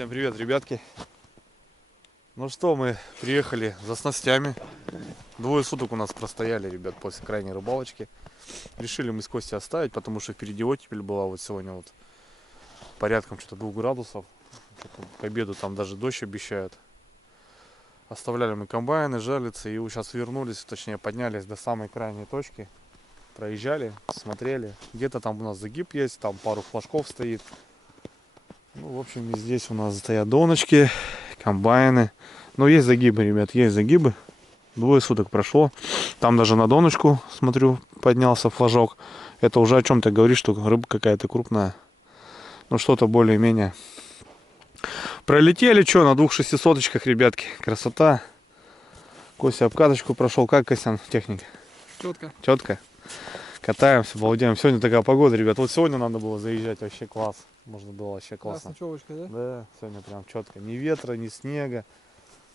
Всем привет, ребятки. Ну что, мы приехали за снастями. Двое суток у нас простояли, ребят, после крайней рыбалочки. Решили мы с Костей оставить, потому что впереди оттепель была. Вот сегодня вот порядком что-то 2 градусов. К обеду там даже дождь обещают. Оставляли мы комбайны, жалицы, и сейчас вернулись, точнее поднялись до самой крайней точки. Проезжали, смотрели. Где-то там у нас загиб есть, там пару флажков стоит. Ну, в общем, и здесь у нас стоят доночки, комбайны. Но есть загибы, ребят, есть загибы. 2 суток прошло. Там даже на доночку, смотрю, поднялся флажок. Это уже о чем-то говорит, что рыба какая-то крупная. Ну, что-то более-менее. Пролетели, что, на 2 шестисоточках, ребятки. Красота. Костя обкаточку прошел. Как, Костян, техника? Четко. Четко. Катаемся, балдеем. Сегодня такая погода, ребят. Вот сегодня надо было заезжать, вообще класс. Можно было вообще классно. Ночевочка, да? Да, сегодня прям четко. Ни ветра, ни снега.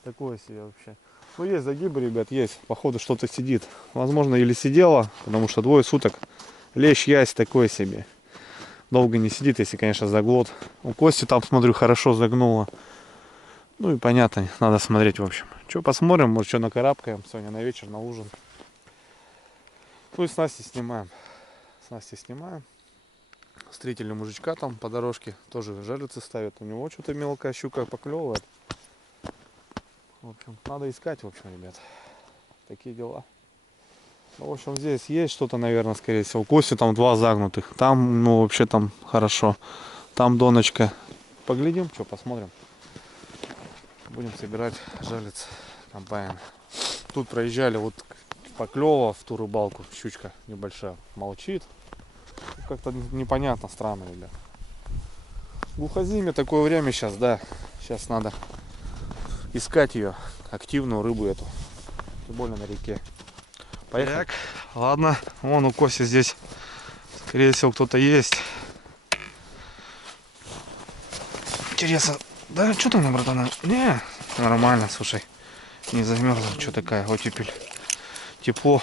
Такое себе вообще. Ну, есть загибы, ребят, есть. Походу что-то сидит. Возможно, или сидело, потому что 2 суток. Лещ ясь такой себе. Долго не сидит, если, конечно, заглот. У Кости там, смотрю, хорошо загнуло. Ну и понятно, надо смотреть, в общем. Что, посмотрим, может, что накарабкаем сегодня на вечер, на ужин. Ну и снасти снимаем. Снасти снимаем. Встретили мужичка там по дорожке. Тоже жалицы ставят. У него что-то мелкая щука поклевывает. В общем, надо искать, в общем, ребят. Такие дела. Ну, в общем, здесь есть что-то, наверное, скорее всего. У Кости там 2 загнутых. Там, ну, вообще там хорошо. Там доночка. Поглядим, что, посмотрим. Будем собирать жалиц, комбайн. Тут проезжали вот поклёва в ту рыбалку. Щучка небольшая. Молчит. Как-то непонятно, странно, ребят. В глухозиме такое время сейчас, да. Сейчас надо искать ее, активную рыбу эту. Тем более на реке. Поехали. Так, ладно. Вон у Коси здесь, скорее всего, кто-то есть. Интересно. Да, что там, братан? Не, нормально, слушай. Не замерзла, что такая оттепель. Тепло.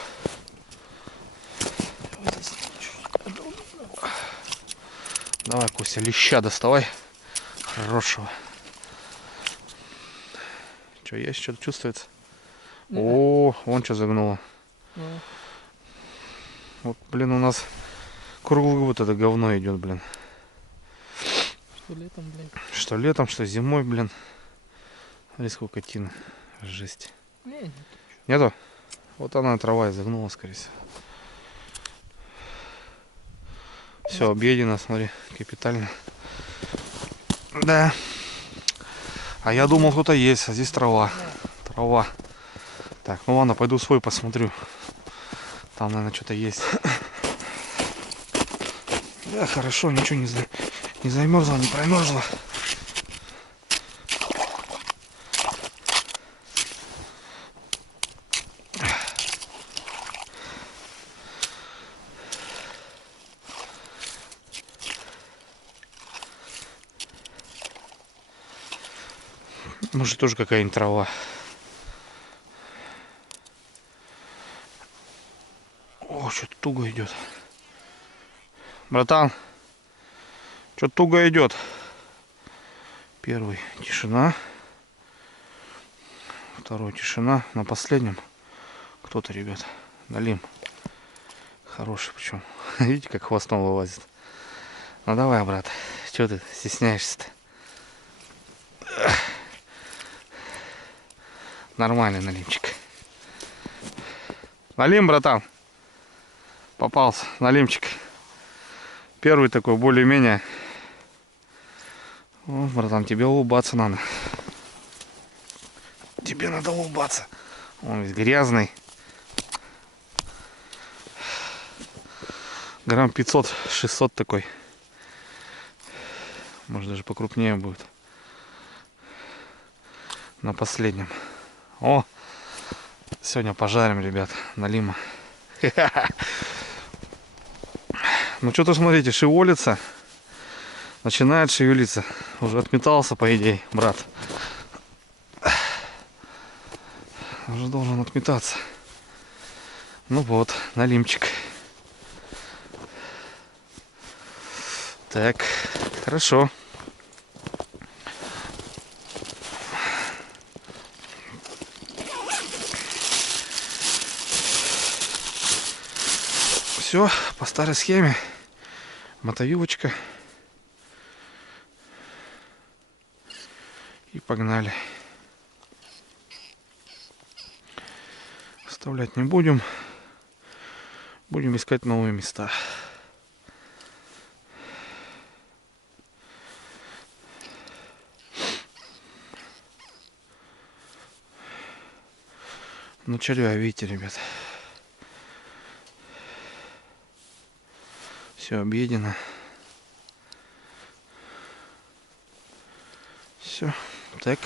Давай, Костя, леща доставай. Хорошего. Что, есть что-то чувствуется? О, вон что загнуло. Вот, блин, у нас круглый вот это говно идет, блин. Что летом, блин? Что летом, что зимой, блин. Смотри, сколько тины. Жесть. Нету? Вот она, трава и загнула, скорее всего. Все, объедено, смотри, капитально. Да. А я думал, кто-то есть, а здесь трава. Трава. Так, ну ладно, пойду свой посмотрю. Там, наверное, что-то есть. Да, хорошо, ничего не замерзло, не промерзло. Может, тоже какая-нибудь трава. О, что-то туго идет. Братан, что-то туго идет. Первый тишина. Второй тишина. На последнем кто-то, ребят. Налим. Хороший причем. Видите, как хвостом вылазит. Ну давай, брат. Чего ты стесняешься-то? Нормальный налимчик. Налим, братан. Попался. Налимчик. Первый такой, более-менее. О, братан, тебе улыбаться надо. Тебе надо улыбаться. Он весь грязный. Грамм 500-600 такой. Может, даже покрупнее будет. На последнем. О! Сегодня пожарим, ребят, налима. Ну что-то, смотрите, шевелится. Начинает шевелиться. Уже отметался, по идее, брат. Уже должен отметаться. Ну вот, налимчик. Так, хорошо. все по старой схеме. Мотовилочка. И погнали. Оставлять не будем. Будем искать новые места. Ну червя, видите, ребят. Все объедено. Все. Так.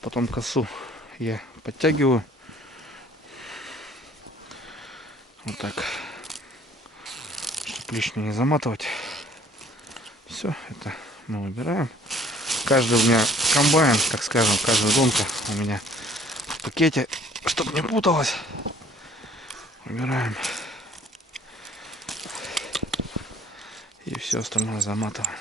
Потом косу я подтягиваю. Вот так. Чтобы лишнее не заматывать. Все. Это мы убираем. Каждый у меня комбайн, так скажем, каждая донка у меня в пакете. Чтобы не путалось. Убираем. И все остальное заматываем.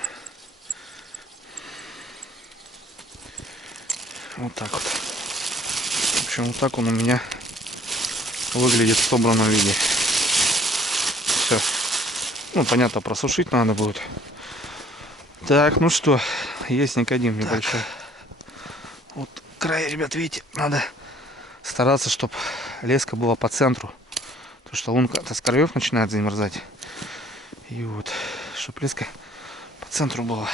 Вот так вот. В общем, вот так он у меня выглядит в собранном виде. Все. Ну, понятно, просушить надо будет. Так, ну что, есть никодим небольшой. Вот край, ребят, видите, надо стараться, чтобы леска была по центру. Потому что лунка-то с краев начинает замерзать. И вот, чтобы леска по центру была.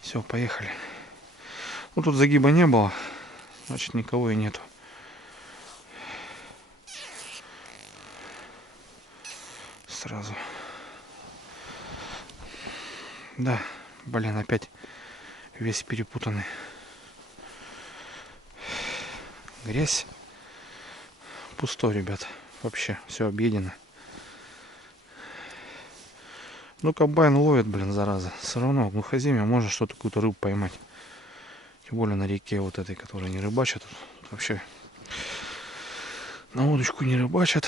Все, поехали. Ну, тут загиба не было. Значит, никого и нету. Сразу. Да, блин, опять весь перепутанный. Грязь. Пустой, ребят. Вообще, все объедено. Ну, комбайн ловит, блин, зараза. Все равно в глухоземье можно что-то, какую-то рыбу поймать. Тем более на реке вот этой, которая не рыбачат. Тут вообще на удочку не рыбачат.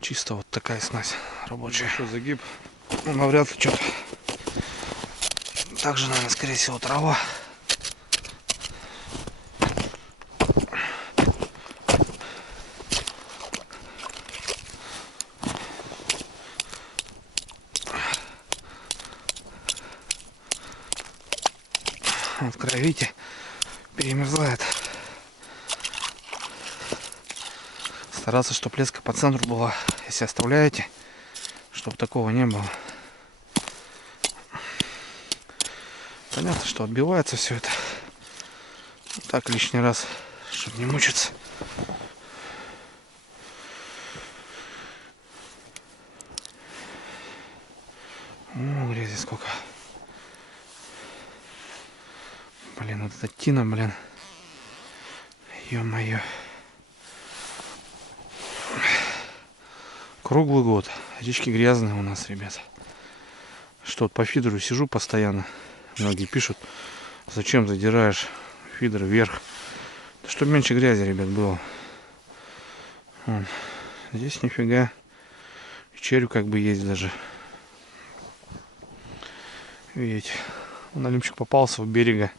Чисто вот такая снасть рабочая. Большой загиб. Ну, навряд ли что-то. Также, наверное, скорее всего, трава. Вот край, видите, перемерзает. Стараться, чтобы леска по центру была. Если оставляете, чтобы такого не было. Понятно, что отбивается все это. Вот так лишний раз, чтобы не мучиться. О, грязи сколько. Блин, вот эта тина, блин. Ё-моё. Круглый год. Речки грязные у нас, ребята. Что вот по фидеру сижу постоянно. Многие пишут, зачем задираешь фидер вверх. Да чтобы меньше грязи, ребят, было. Вон. Здесь нифига. И червь как бы есть даже. Видите. Налимчик попался в берега.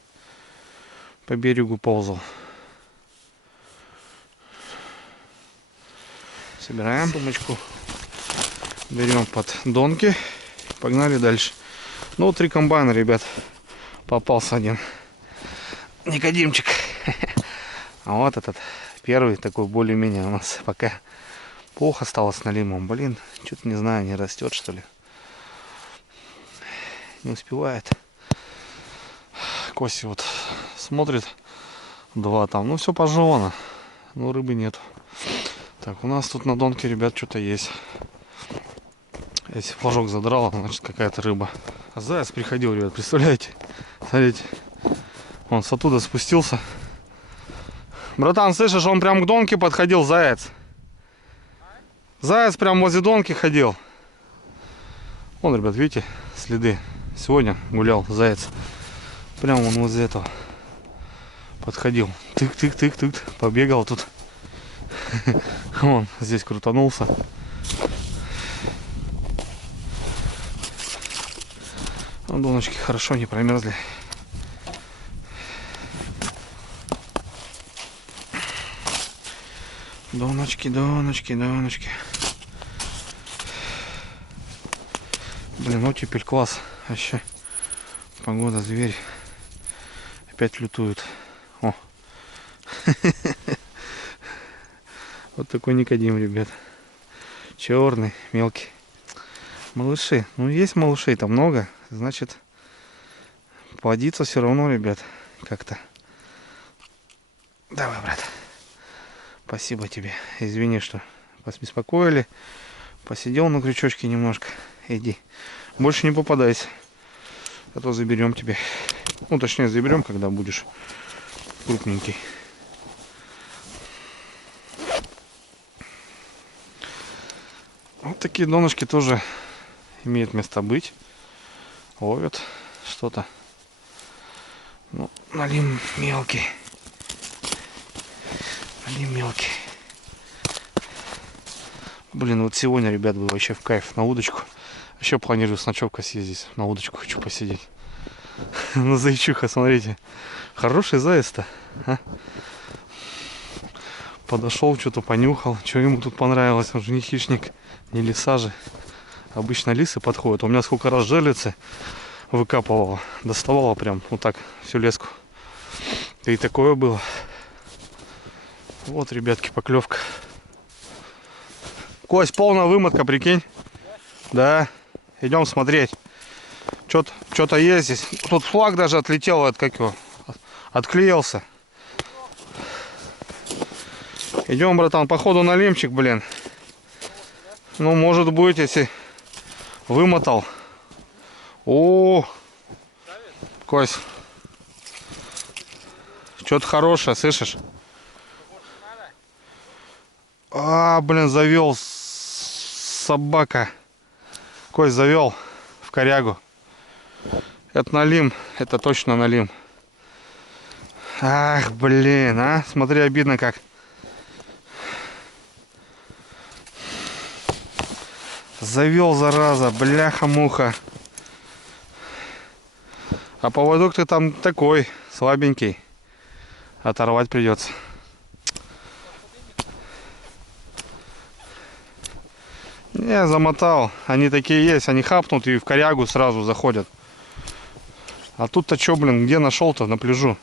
По берегу ползал. Собираем сумочку. Берем под донки. Погнали дальше. Ну, 3 комбайна, ребят. Попался один никодимчик. А вот этот первый такой более-менее у нас пока плохо стало с налимом. Блин, что-то не знаю, не растет, что ли. Не успевает. Коси вот смотрит. 2 там. Ну, все пожевано. Но рыбы нет. Так, у нас тут на донке, ребят, что-то есть. Если флажок задрало, значит какая-то рыба. А заяц приходил, ребят, представляете? Смотрите. Он с оттуда спустился. Братан, слышишь, он прям к донке подходил, заяц. Заяц прям возле донки ходил. Вон, ребят, видите, следы. Сегодня гулял заяц. Прям он возле этого подходил. Тык-тык-тык-тык. Побегал тут. Вон, здесь крутанулся. Доночки хорошо не промерзли. Доночки, доночки, доночки. Блин, оттепель класс. Вообще. Погода, зверь. Опять лютует. О. Вот такой Никодим, ребят. Черный, мелкий. Малыши. Ну, есть малышей там много. Значит, плодиться все равно, ребят. Как-то. Давай, брат. Спасибо тебе. Извини, что вас беспокоили. Посидел на крючочке немножко. Иди. Больше не попадайся. А то заберем тебе. Ну, точнее, заберем, когда будешь крупненький. Вот такие донышки тоже имеют место быть. Ловят что-то. Ну, налим мелкий. Налим мелкий. Блин, вот сегодня, ребят, был вообще в кайф на удочку. Еще планирую с ночевкой съездить. На удочку хочу посидеть. Ну, зайчуха, смотрите. Хороший заяц-то. А? Подошел, что-то понюхал. Что ему тут понравилось? Он же не хищник, не лиса же. Обычно лисы подходят. У меня сколько раз жерлицы выкапывала. Доставала прям вот так всю леску. Да и такое было. Вот, ребятки, поклевка. Кость, полная вымотка, прикинь. Да. Идем смотреть. Что-то есть здесь. Тут флаг даже отлетел от как его. Отклеился. Идем, братан, походу на лимчик, блин. Ну, может быть, если вымотал. О, Кость. Что-то хорошее, слышишь? А, блин, завел собака. Кость завел в корягу. Это налим, это точно налим. Ах, блин, а? Смотри, обидно как. Завел, зараза, бляха-муха. А поводок ты там такой, слабенький. Оторвать придется. Не, замотал. Они такие есть, они хапнут и в корягу сразу заходят. А тут-то что, блин, где нашел-то на пляжу?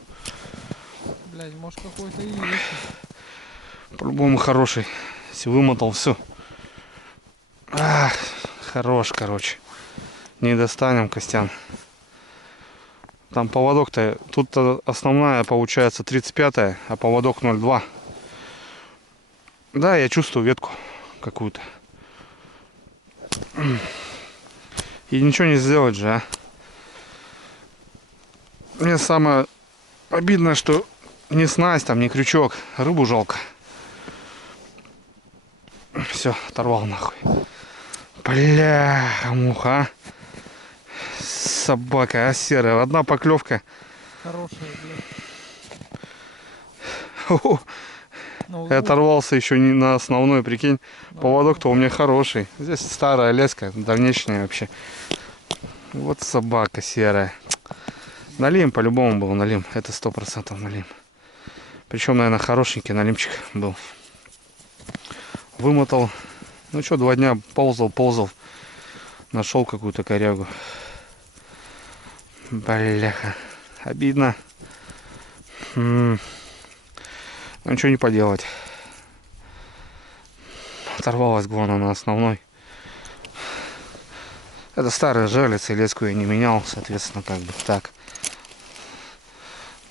Блядь, может какой-то и есть. По-любому хороший. Если вымотал, все. Ах, хорош, короче. Не достанем, Костян. Там поводок-то, тут-то основная получается 35-я, а поводок 0,2. Да, я чувствую ветку какую-то. И ничего не сделать же, а. Мне самое обидное, что не снасть, там, не крючок, рыбу жалко. Все, оторвал нахуй. Бля, муха. Собака, а серая. Одна поклевка. Хорошая, О, блядь. Ну, я оторвался еще не на основной, прикинь. ну, Поводок-то у меня хороший. Здесь старая леска, давнешняя вообще. Вот собака серая. Налим по-любому был, налим. Это 100% налим. Причем, наверное, хорошенький налимчик был. Вымотал. Ну что, 2 дня ползал. Нашел какую-то корягу. Бляха. Обидно. Но ничего не поделать. Оторвалась, главное, на основной. Это старая жерлица, и леску я не менял, соответственно, как бы так.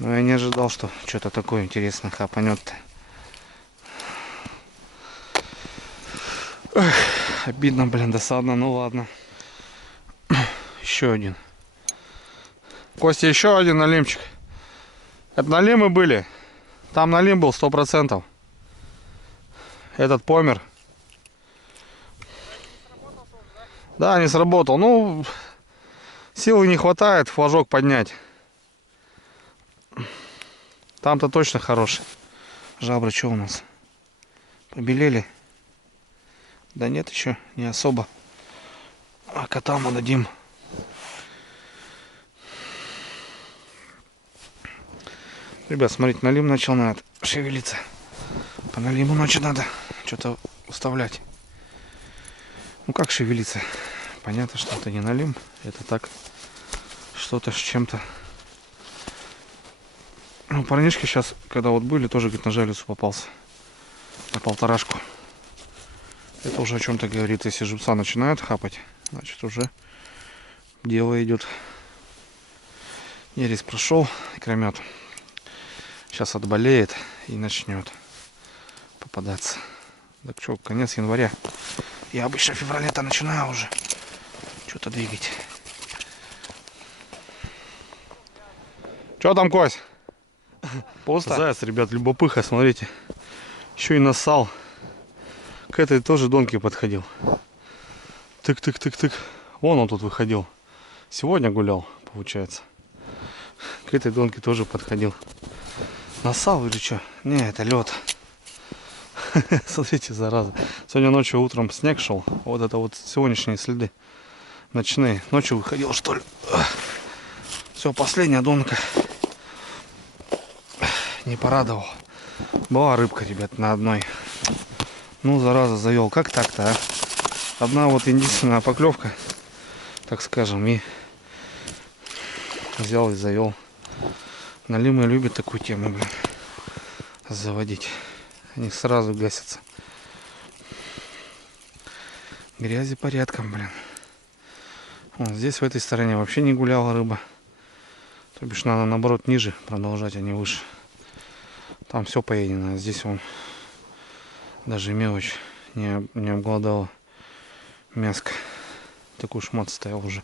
Но я не ожидал, что что-то такое интересное хапанет-то. Обидно, блин, досадно, ну ладно. Еще один. Костя, еще один налимчик. Это налимы были. Там налим был 100%. Этот помер. Да, не сработал. Ну, силы не хватает флажок поднять. Там-то точно хороший. Жабры что у нас? Побелели? Да нет, еще не особо. А котам отдадим. Ребят, смотрите, налим начал надо шевелиться. По налиму ночи надо что-то уставлять. Ну как шевелиться? понятно, что это не налим. Это так, что-то с чем-то. Ну, парнишки сейчас, когда вот были, тоже, говорит, на жалицу попался. На 1,5. Это уже о чем-то говорит. Если живца начинают хапать, значит уже дело идет. Нерез прошел, икромет. Сейчас отболеет и начнет попадаться. Так что, конец января. Я обычно в феврале-то начинаю уже что-то двигать. Что там, Кось? Пусто? Заяц, ребят, любопыха, смотрите. Еще и нассал. К этой тоже донке подходил. Тык-тык-тык-тык. Вон он тут выходил. Сегодня гулял, получается. К этой донке тоже подходил. Нассал или что? Не, это лед. Смотрите, зараза. Сегодня ночью, утром снег шел. Вот это вот сегодняшние следы. Ночные. Ночью выходил, что ли. Все, последняя донка. Не порадовал. Была рыбка, ребят, на одной. Ну, зараза, завел. Как так-то, а? Одна вот единственная поклевка, так скажем, и взял и завел. Налимы любят такую тему, блин, заводить. Они сразу гасятся. Грязи порядком, блин. Вот здесь, в этой стороне, вообще не гуляла рыба. То бишь, надо, наоборот, ниже продолжать, а не выше. Там все поедено, а здесь он даже мелочь не обглодала. Мяско. Такой шмат стоял уже.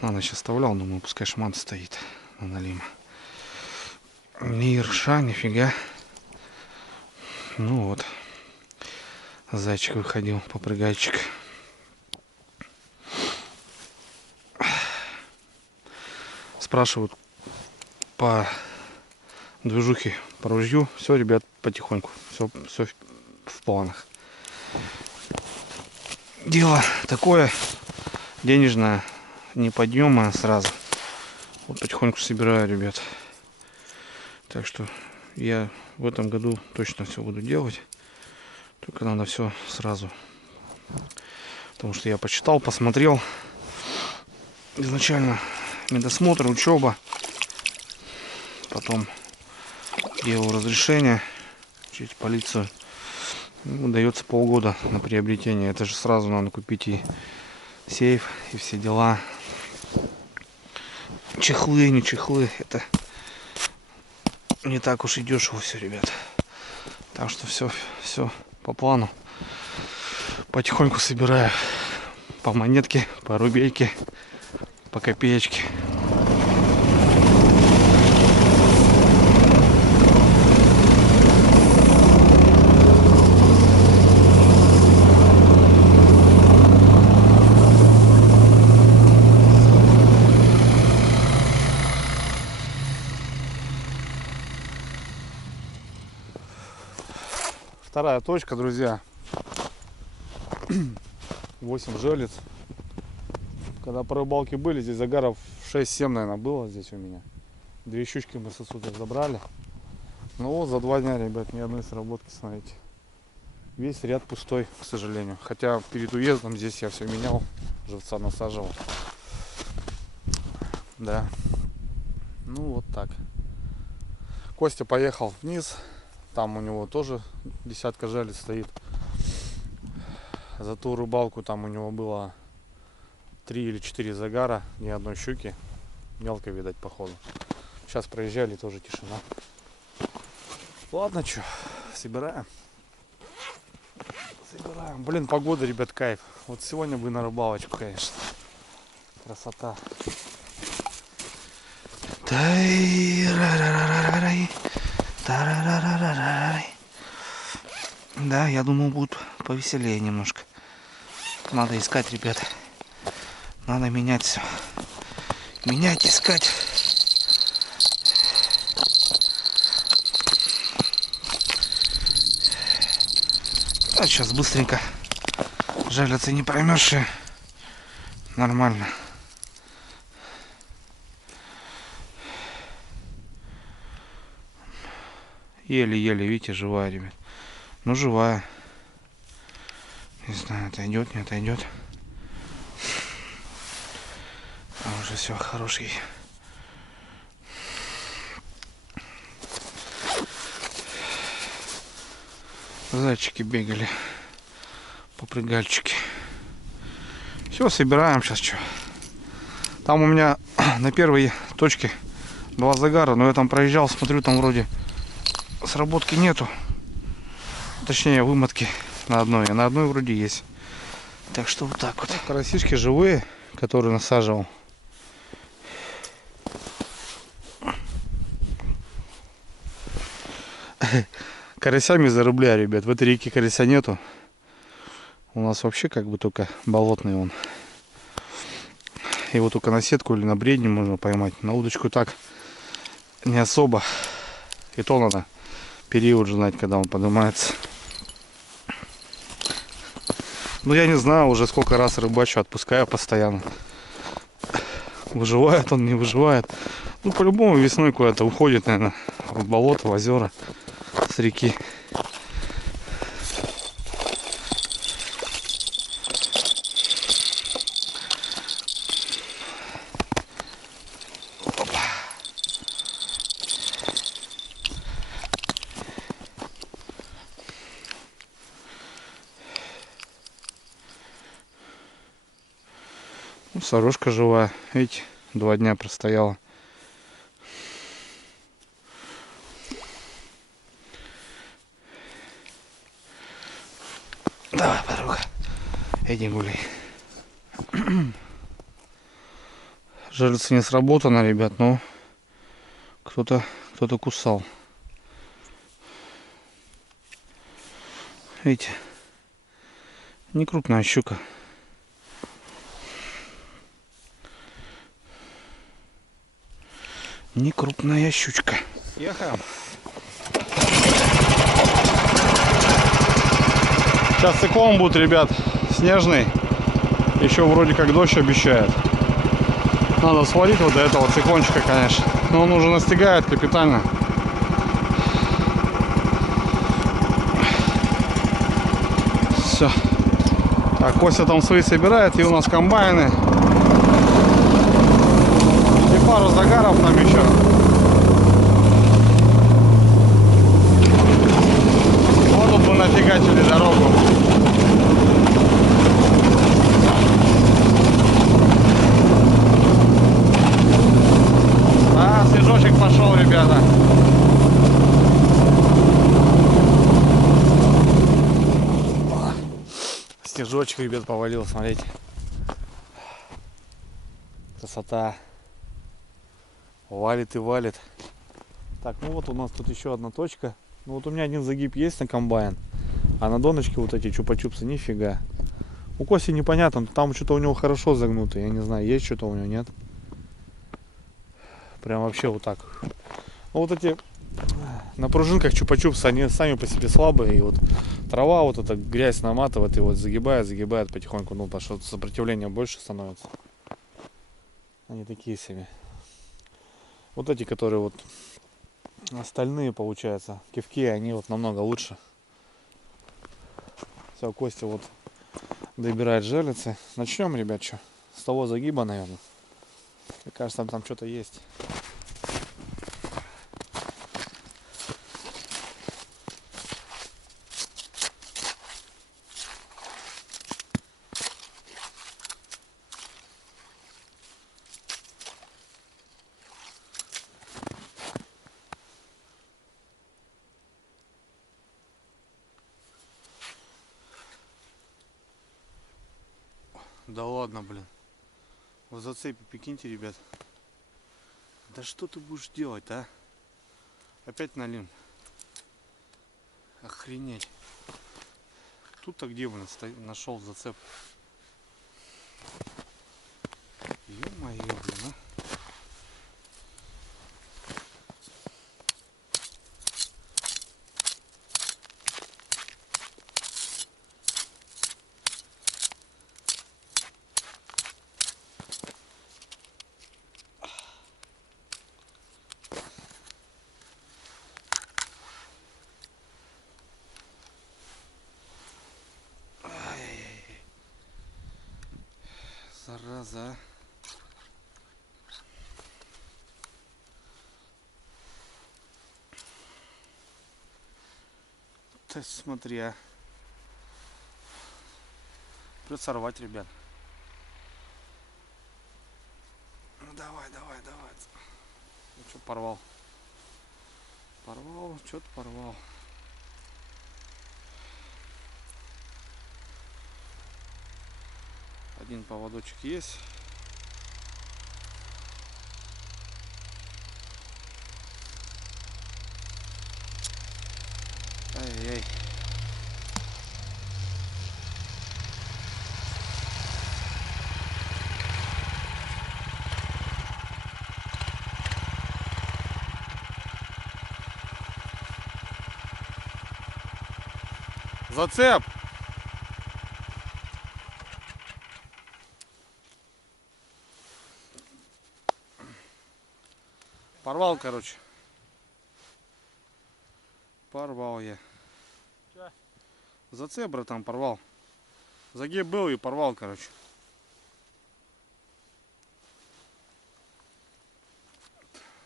На ночь оставлял, думаю, пускай шмат стоит на налима. Ни ерша, нифига. Ну вот. Зайчик выходил, попрыгайчик. Спрашивают по движухе, по ружью. Все, ребят, потихоньку. Все в планах. Дело такое денежное, не подъема сразу. Вот потихоньку собираю, ребят. Так что я в этом году точно все буду делать. Только надо все сразу. Потому что я почитал, посмотрел. Изначально медосмотр, учеба. Потом делал разрешение через полицию. Ну, дается полгода на приобретение. Это же сразу надо купить и сейф, и все дела. Чехлы, не чехлы. Это не так уж и дешево все, ребят. Так что все по плану. Потихоньку собираю по монетке, по рубейке, по копеечке. Вторая точка, друзья. 8 желез. Когда по рыбалке были, здесь загаров 6-7, наверное, было здесь у меня. 2 щучки мы сосудов забрали. Ну вот, за 2 дня, ребят, ни одной сработки, смотрите. Весь ряд пустой, к сожалению. Хотя перед уездом здесь я все менял, живца насаживал. Да. Ну вот так. Костя поехал вниз. Там у него тоже десятка желез стоит. За ту рыбалку там у него было 3 или 4 загара, ни одной щуки. Мелко, видать, походу. Сейчас проезжали, тоже тишина. Ладно, что, собираем. Собираем. Блин, погода, ребят, кайф. Вот сегодня бы на рыбалочку, конечно. Красота. Да, я думал, будет повеселее немножко. Надо искать, ребята. Надо менять все. Менять, искать. А сейчас быстренько. Жалятся не промерзшие. Нормально. Еле-еле, видите, живая, ребят. Ну, живая. Не знаю, отойдет, не отойдет. уже все, хороший. Зайчики бегали, попрыгальчики. Все, собираем сейчас что. Там у меня на первой точке 2 загара, но я там проезжал, смотрю, там вроде сработки нету. Точнее, вымотки на одной, а на одной вроде есть. Так что вот так вот. Карасишки живые, которые насаживал. Карасями за рубля, ребят. В этой реке карася нету. У нас вообще как бы только болотный он. Его только на сетку или на бредни можно поймать. На удочку так не особо. И то надо период знать, когда он поднимается. Ну я не знаю, уже сколько раз рыбачу, отпускаю постоянно. Выживает он, не выживает. Ну по-любому весной куда-то уходит, наверное, в болото, в озера с реки. Ну, сорожка живая. Видите, 2 дня простояла. Давай, подруга. Иди гуляй. Жерлица не сработана, ребят, но кто-то кусал. Видите, не крупная щука. Не крупная щучка. Ехаем. Сейчас циклон будет, ребят, снежный. Еще вроде как дождь обещает. Надо свалить вот до этого циклончика, конечно. Но он уже настигает капитально. Все. Так, Костя там свои собирает. И у нас комбайны. И пару загаров нам еще. Вот тут мы нафигачили дорогу. Снежочек пошел, ребята. Снежочек, ребят, повалил, смотрите. Красота. Валит и валит. Так, ну вот у нас тут еще одна точка. Ну вот у меня один загиб есть на комбайн. А на доночке вот эти чупа-чупсы нифига. У Коси непонятно, там что-то у него хорошо загнуто. Я не знаю, есть что-то у него, нет. Прям вообще вот так. Ну, вот эти на пружинках чупа-чупсы, они сами по себе слабые. И вот трава, вот эта грязь наматывает и вот загибает потихоньку. Ну, потому что сопротивление больше становится. Они такие себе. Вот эти, которые вот остальные, получается, кивки, они вот намного лучше. Все, Костя вот добирает жерлицы. Начнем, ребят, что? С того загиба, наверное. Мне кажется, там что-то есть. Да ладно, блин. В зацепе, прикиньте, ребят. Да что ты будешь делать, а? Опять налим. Охренеть. Тут-то где, блин, нашел зацеп? Ё-моё, блин, а? Зараза. Ты смотри, а. Придется сорвать, ребят. Ну давай, давай, давай. Ну что, порвал? Порвал, что-то порвал. Один поводочек есть. Ай-яй. Зацеп! Порвал, короче. Порвал я. Чё? Зацеп, братан, порвал. Загиб был и порвал, короче.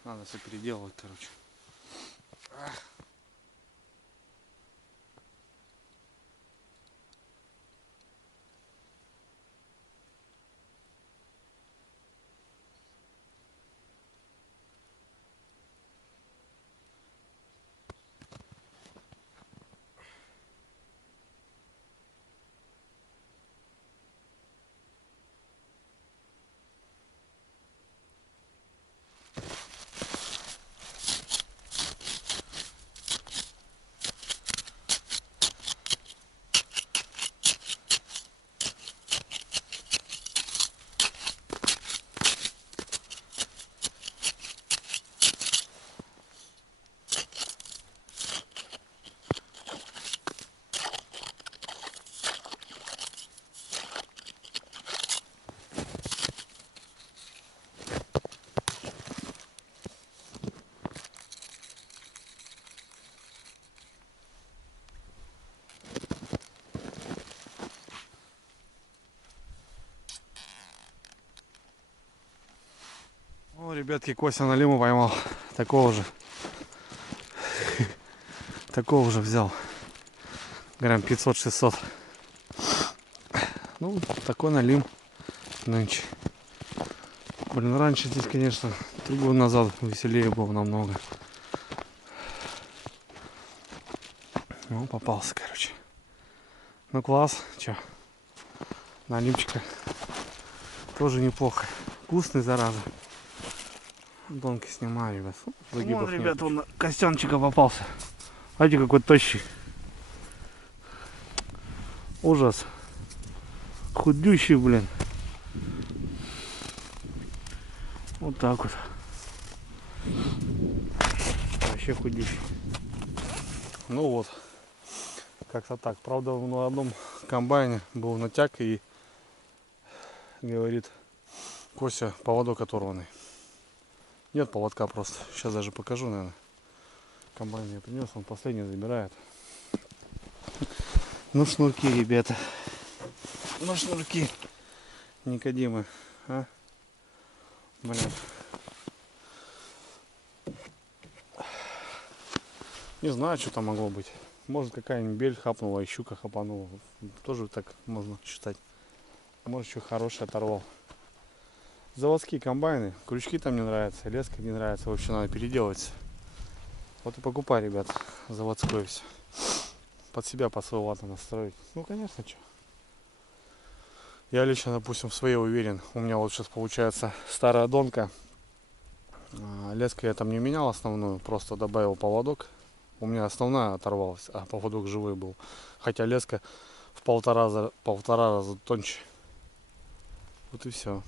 Надо все переделывать, короче. О, ребятки, Костя на лиму поймал. Такого же. Такого же взял. Грамм 500-600. Ну, такой налим нынче. Блин, раньше здесь, конечно, 3 года назад веселее было намного. Ну, попался, короче. Ну, класс. Чё? Налимчика. Тоже неплохо. Вкусный, зараза. Донки снимаю, ребят. Загибов Вон, ребят, нет. он костянчика попался. Смотрите, какой тощий. Ужас. Худющий, блин. Вот так вот. Вообще худющий. Ну вот. Как-то так. Правда, на одном комбайне был натяг и говорит, Костя, поводок оторванный. Нет поводка просто. Сейчас даже покажу, наверное. Комбайн мне принес, он последний забирает. Ну шнурки, ребята. Ну шнурки. Никодимы. А? Блин. Не знаю, что там могло быть. Может, какая-нибудь бель хапнула и щука хапанула. Тоже так можно считать. Может, что хороший оторвал. Заводские комбайны. Крючки там не нравятся, леска не нравится. В общем, надо переделывать. Вот и покупай, ребят, заводское все. Под себя, под свой лад настроить. Ну, конечно, что. Я лично, допустим, в своей уверен. У меня вот сейчас получается старая донка. Леску я там не менял основную, просто добавил поводок. У меня основная оторвалась, а поводок живой был. Хотя леска в полтора раза тоньше. Вот и все.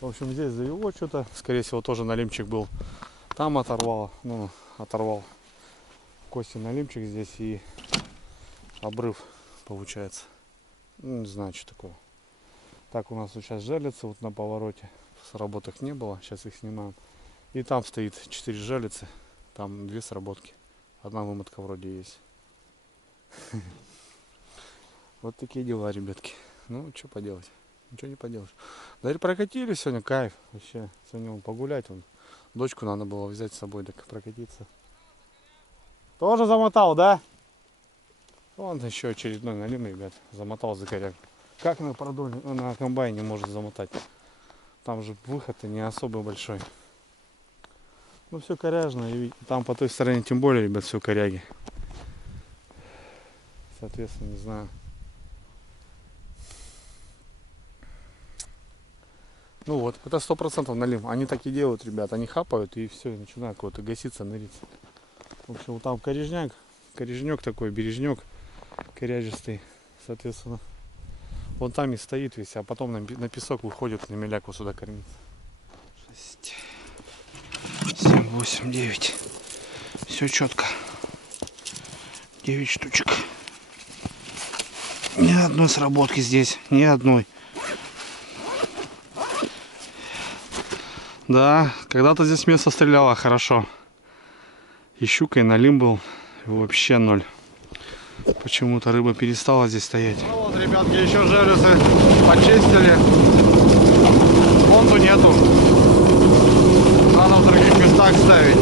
В общем, здесь завело что-то. Скорее всего, тоже налимчик был. Там оторвало. Ну, оторвал Кости налимчик здесь и обрыв получается. Ну, не знаю, что такое. Так, у нас вот сейчас жалится вот на повороте. Сработок не было. Сейчас их снимаем. И там стоит 4 жалицы. Там 2 сработки. Одна вымотка вроде есть. Вот такие дела, ребятки. Ну, что поделать. Ничего не поделаешь. Да и прокатили сегодня, кайф. Вообще, сегодня вон погулять. Вон. Дочку надо было взять с собой, так прокатиться. Тоже замотал, да? Вон еще очередной налим, ребят. Замотал за коряк. Как на продоле, на комбайне может замотать? Там же выход не особо большой. Ну все коряжно. И там по той стороне тем более, ребят, все коряги. Соответственно, не знаю. Ну вот, это 100% налим. Они так и делают, ребят. Они хапают и все, начинают кого-то гаситься, ныриться. В общем, вот там коряжняк. Коряжнек такой, бережнек коряжистый. Соответственно, он там и стоит весь, а потом на песок выходит, на меляку сюда кормиться. 6, 7, 8, 9. Все четко. 9 штучек. Ни одной сработки здесь, ни одной. Да, когда-то здесь место стреляло хорошо. И щука, и налим был. И вообще ноль. Почему-то рыба перестала здесь стоять. Ну вот, ребятки, еще железы почистили. Понту нету. Надо в других местах ставить.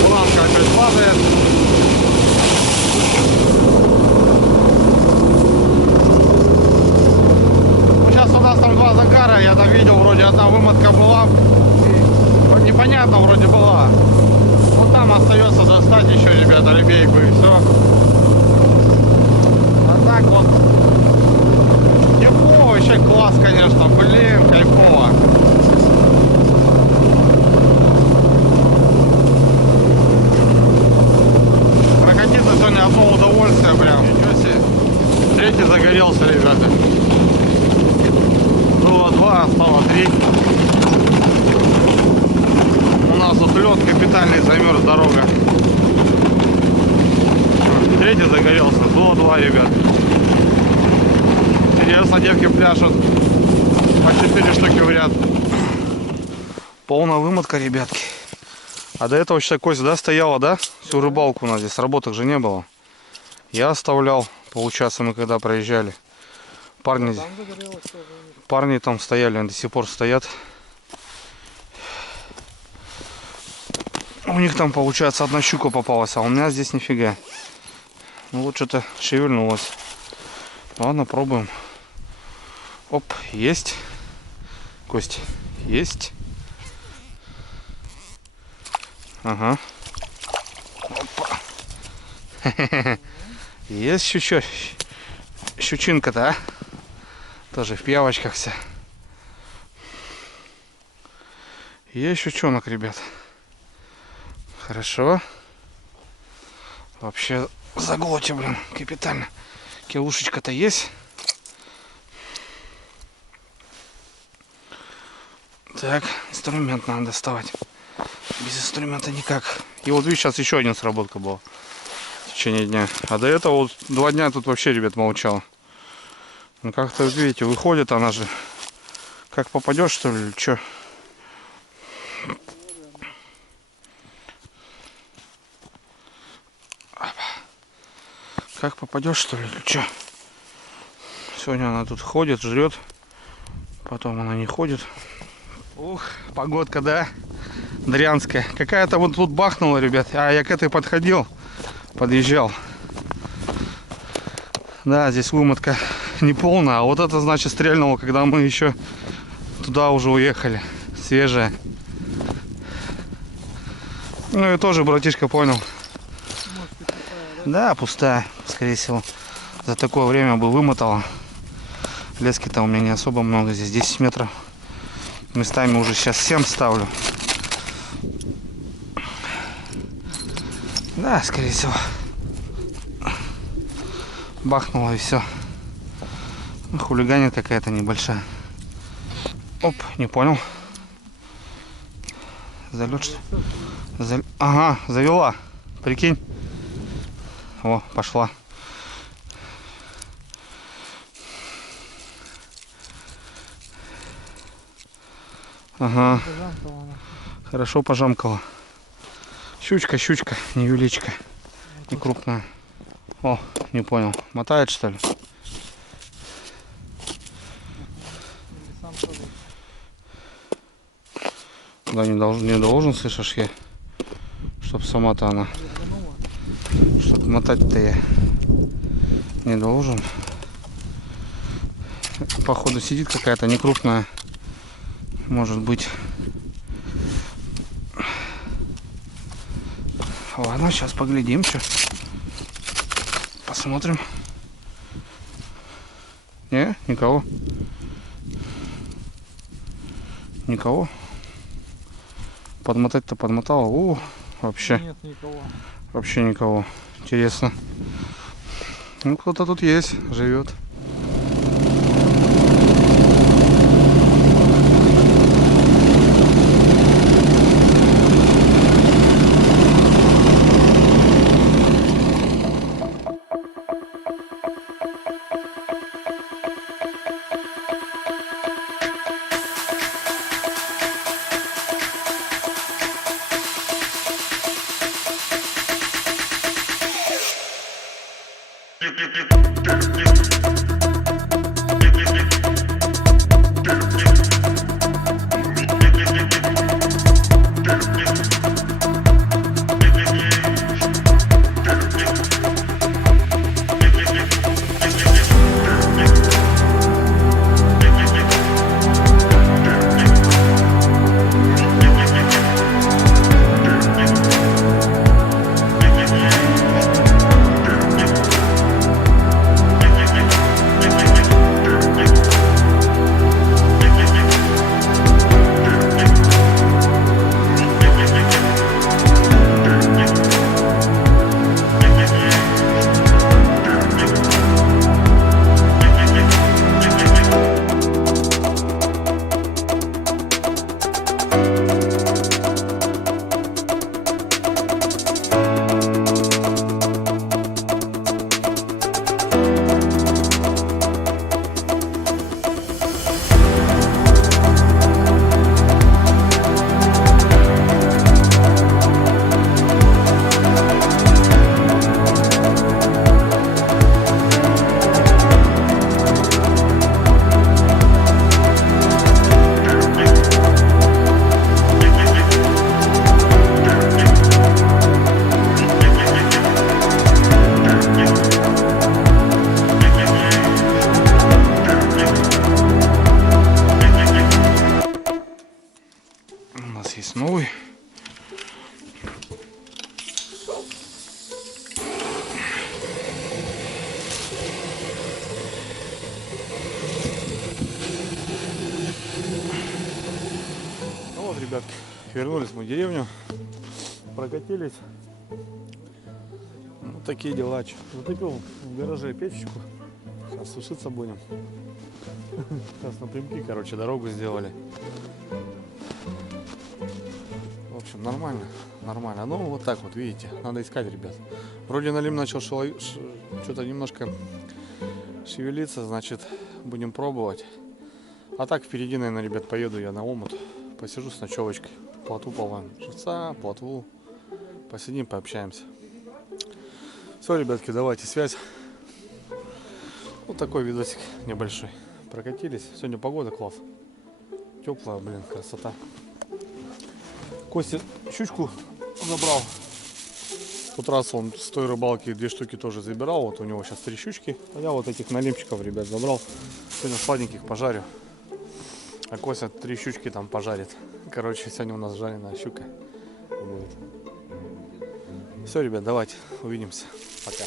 Планка опять падает. Ну, сейчас у нас там два закара. Я там видел, вроде одна вымотка была. И непонятно вроде была. Вот там остается достать еще, ребята, рыбейку и все. А так вот. Неплохо, вообще класс, конечно. Блин, кайфово. Прокатиться сегодня одно удовольствие прям. Ничего себе. Третий загорелся, ребята. Было 2, стало 3. У нас тут лед капитальный, замерз дорога. Третий загорелся, было 2, ребят. Интересно, девки пляшут по 4 штуки в ряд. Полная вымотка, ребятки. А до этого еще кость, да, стояла, да? Всю рыбалку у нас здесь, работок же не было. Я оставлял, получается, мы когда проезжали. Парни там стояли, они до сих пор стоят. У них там, получается, одна щука попалась, а у меня здесь нифига. Ну вот что-то шевельнулось. Ладно, пробуем. Оп, есть. Кость, есть. Ага. Опа. Есть щучинка-то, а? Тоже в пиявочках вся. Есть щучонок, ребят. Хорошо. Вообще заглотим, блин, капитально. Килушечка-то есть. Так, инструмент надо доставать. Без инструмента никак. И вот видишь, сейчас еще один сработка была в течение дня. А до этого вот 2 дня тут вообще, ребят, молчал. Ну как-то, видите, выходит она же. Как попадешь, что ли, или что? Как попадешь, что ли, или что? Сегодня она тут ходит, жрет. Потом она не ходит. Ух, погодка, да? Дрянская. Какая-то вот тут бахнула, ребят. А я к этой подъезжал. Да, здесь вымотка не полная. А вот это, значит, стрельнуло, когда мы еще туда уже уехали. Свежая. Ну и тоже, братишка, понял. Да, пустая, скорее всего. За такое время бы вымотала. Лески-то у меня не особо много. Здесь 10 метров. Местами уже сейчас 7 ставлю. Да, скорее всего. Бахнуло и все. Хулиганит какая-то небольшая. Оп, не понял. Залет что? Ага, завела. Прикинь. О, пошла. Ага. Хорошо пожамкала. Щучка, не юлечка. Не крупная. О, не понял. Мотает, что ли? Да, не должен, слышишь, я. Чтоб сама-то она. Что-то мотать-то я не должен. Походу сидит какая-то некрупная. Может быть. Ладно, сейчас поглядим, что. Посмотрим. Не, никого. Никого. Подмотать-то подмотала. О, вообще. Нет никого. Вообще никого. Интересно. Ну, кто-то тут есть, живет. Есть новый. Ну вот, ребятки, вернулись мы в деревню, прокатились. Ну, такие дела. Затопил в гараже печечку. Сейчас сушиться будем. Сейчас напрямки, короче, дорогу сделали. В общем, нормально, нормально. Ну, вот так вот, видите, надо искать, ребят. Вроде налим начал что-то немножко шевелиться, значит, будем пробовать. А так впереди, наверное, ребят, поеду я на омут. Посижу с ночевочкой. Плотву половим. Живца, плотву. Посидим, пообщаемся. Все, ребятки, давайте связь. Вот такой видосик небольшой. Прокатились. Сегодня погода класс. Теплая, блин, красота. Костя щучку забрал. В тот раз он с той рыбалки 2 штуки тоже забирал. Вот у него сейчас 3 щучки. А я вот этих налимчиков, ребят, забрал. Сегодня сладеньких пожарю. А Костя 3 щучки там пожарит. Короче, сегодня у нас жареная щука будет. Все, ребят, давайте увидимся. Пока.